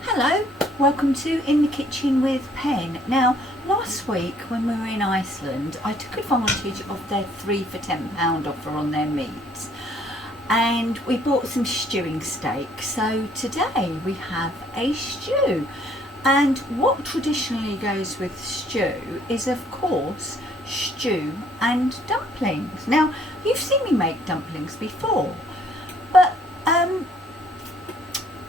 Hello, welcome to In the Kitchen with Pen. Now, last week when we were in Iceland, I took advantage of their 3 for £10 offer on their meats, and we bought some stewing steak. So today we have a stew, and what traditionally goes with stew is, of course, stew and dumplings. Now, you've seen me make dumplings before, but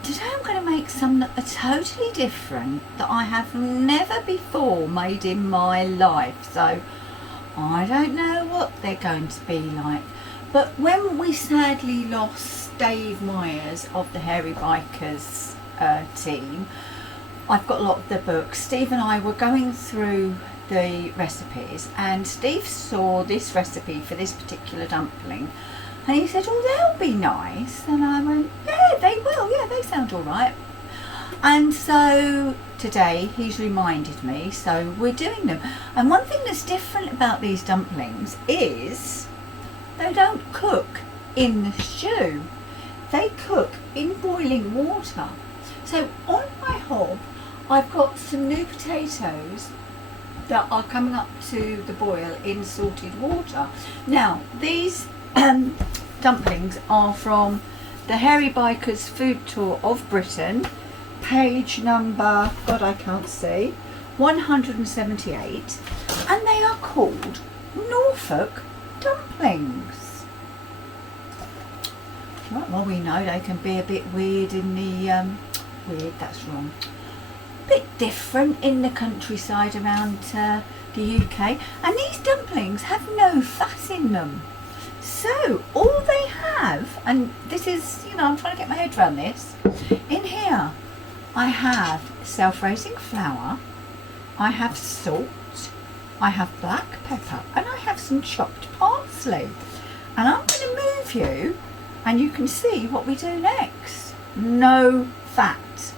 today I'm going to make some that are totally different, that I have never before made in my life. So I don't know what they're going to be like. But when we sadly lost Dave Myers of the Hairy Bikers team, I've got a lot of the books. Steve and I were going through the recipes, and Steve saw this recipe for this particular dumpling, and he said, "Oh, they'll be nice." And I went, "Yeah, they will. Yeah, they sound all right." And so today he's reminded me, so we're doing them. And one thing that's different about these dumplings is they don't cook in the stew. They cook in boiling water. So on my hob, I've got some new potatoes that are coming up to the boil in salted water. Now, these dumplings are from the Hairy Bikers Food Tour of Britain, page number, God I can't see, 178, and they are called Norfolk Dumplings. Right, well, we know they can be a bit weird in the, that's wrong, bit different in the countryside around the UK, and these dumplings have no fat in them. So all they have, and this is, I'm trying to get my head around this, in here I have self-raising flour, I have salt, I have black pepper, and I have some chopped parsley. And I'm going to move you and you can see what we do next. No fat.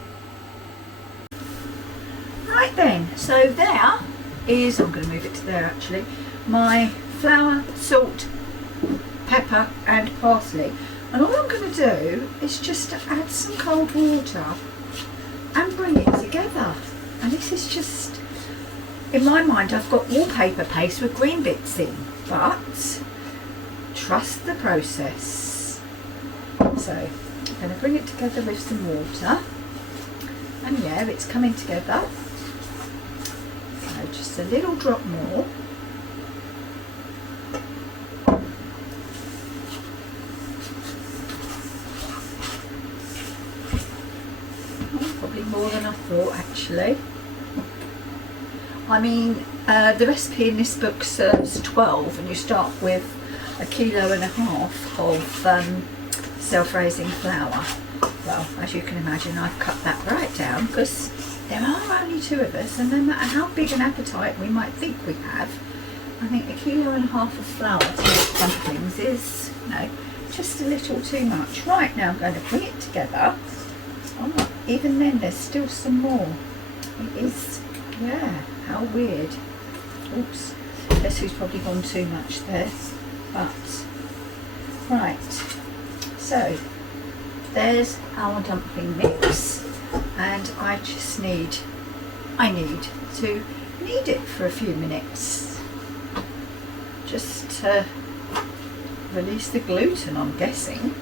Right then, so there is, I'm going to move it to there actually, my flour, salt, pepper and parsley, and all I'm going to do is just to add some cold water and bring it together. And this is just, in my mind, I've got wallpaper paste with green bits in, but trust the process. So I'm going to bring it together with some water, and yeah, it's coming together. So just a little drop more. Probably more than I thought, actually. I mean, the recipe in this book serves 12, and you start with 1.5 kilos of self-raising flour. Well, as you can imagine, I've cut that right down because there are only 2 of us, and no matter how big an appetite we might think we have, I think 1.5 kilos of flour to make dumplings is, just a little too much. Right, now I'm going to bring it together. Oh, even then there's still some more. It is, yeah, how weird. Oops, guess who's probably gone too much there. But, right, so there's our dumpling mix, and I need to knead it for a few minutes. Just to release the gluten, I'm guessing.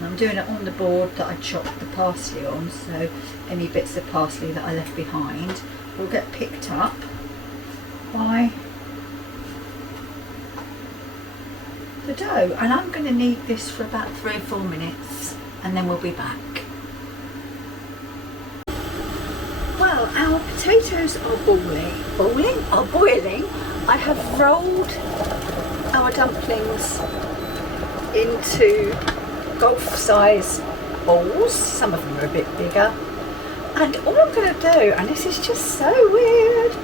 I'm doing it on the board that I chopped the parsley on, so any bits of parsley that I left behind will get picked up by the dough. And I'm going to knead this for about 3 or 4 minutes, and then we'll be back. Well, our potatoes are boiling. I have rolled our dumplings into golf-size balls. Some of them are a bit bigger, and all I'm going to do, and this is just so weird,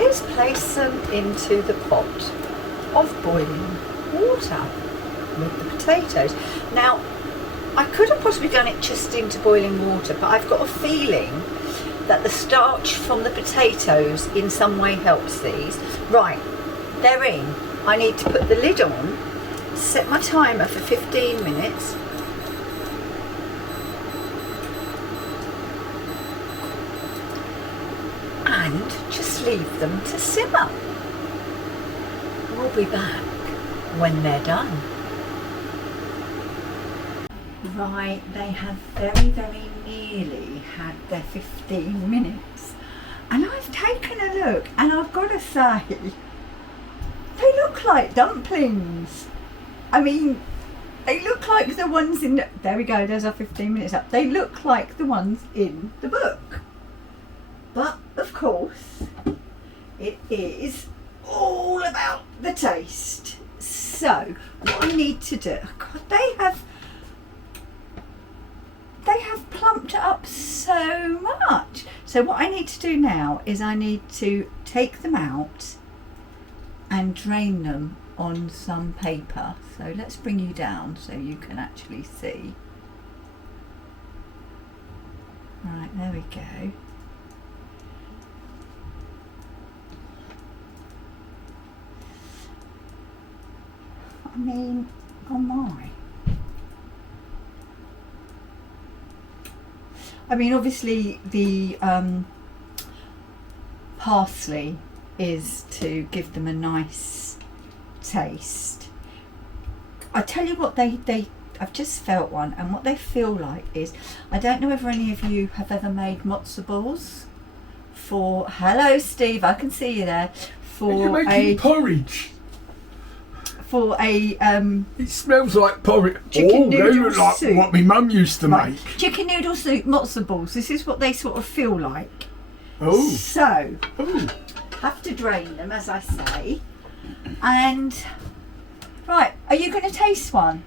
is place them into the pot of boiling water with the potatoes. Now, I could have possibly done it just into boiling water, but I've got a feeling that the starch from the potatoes in some way helps these. Right, they're in. I need to put the lid on, set my timer for 15 minutes, and just leave them to simmer. We'll be back when they're done. Right, they have very, very nearly had their 15 minutes. And I've taken a look, and I've got to say, they look like dumplings. I mean, they look like the ones in the, there we go, there's our 15 minutes up. They look like the ones in the book. But, of course, it is all about the taste. So, what I need to do, God, they have plumped up so much. So what I need to do now is I need to take them out and drain them on some paper. So let's bring you down so you can actually see. Right, there we go. I mean, oh my. I mean, obviously the parsley is to give them a nice taste. I tell you what, I've just felt one, and what they feel like is, I don't know whether any of you have ever made matzo balls for, hello Steve, I can see you there, for You're making porridge. For a it smells like porridge. Chicken they noodle look like soup. what my mum used to make. Chicken noodle soup, matzo balls. This is what they sort of feel like. Oh. So, Oh. have to drain them, as I say. And, right, are you going to taste one?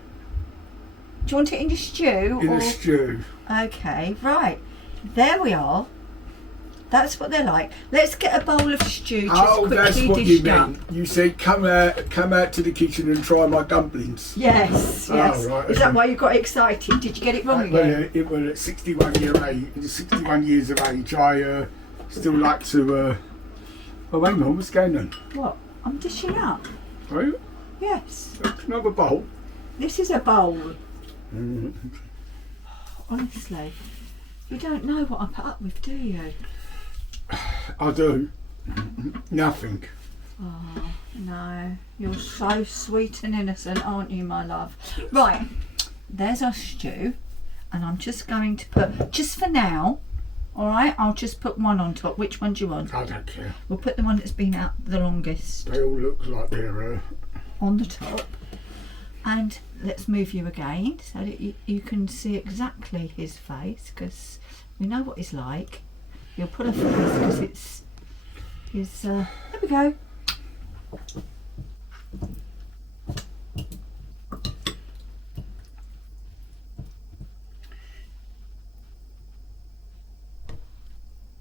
Do you want it in your stew? In a stew. Okay, right. There we are. That's what they're like. Let's get a bowl of stew just quickly that's what you dished up. meant. You said come out to the kitchen and try my dumplings. Yes, yes. Right, Is that why you got excited? Did you get it wrong Well, again? it was at 61 years of age. I still like to. Oh, hang on, what's going on? What? I'm dishing up. Are you? Yes. Another bowl. This is a bowl. Honestly, you don't know what I put up with, do you? I do. Nothing. Oh, no. You're so sweet and innocent, aren't you, my love? Right, there's our stew, and I'm just going to put, just for now, all right, I'll just put one on top. Which one do you want? I don't care. We'll put the one that's been out the longest They all look like they're. on the top. And let's move you again so that you can see exactly his face, because we know what he's like. You'll put a face because it's his. There we go.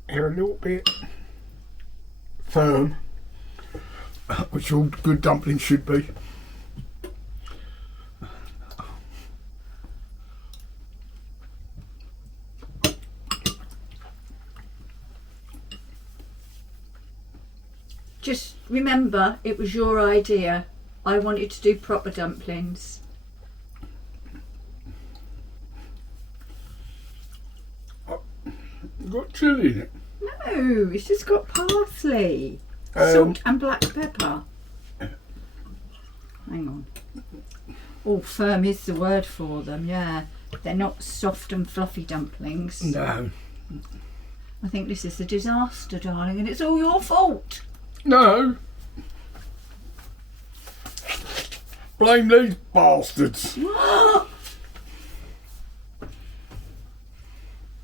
They're a little bit firm, which all good dumplings should be. Just remember, it was your idea. I wanted to do proper dumplings. Got chilli in it. No, it's just got parsley, salt and black pepper. Hang on. Oh, firm is the word for them, yeah. They're not soft and fluffy dumplings. No. I think this is a disaster, darling, and it's all your fault. No. Blame these bastards.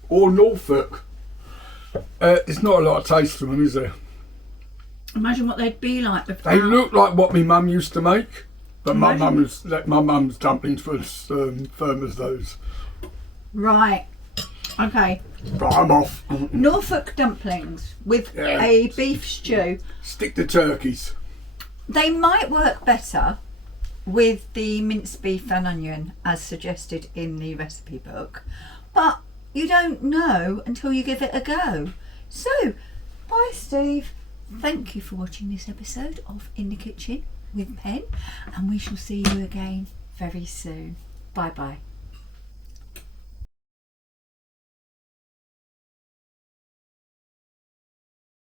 Or Norfolk. There's not a lot of taste to them, is there? Imagine what they'd be like without. They look like what my mum used to make, but my Imagine. mum's dumplings were as firm as those. Right. Okay. Right, I'm off. Norfolk dumplings with Yeah. a beef stew. Stick to turkeys. They might work better with the minced beef and onion as suggested in the recipe book, but you don't know until you give it a go. So, bye Steve. Thank you for watching this episode of In the Kitchen with pen, and we shall see you again very soon. Bye bye.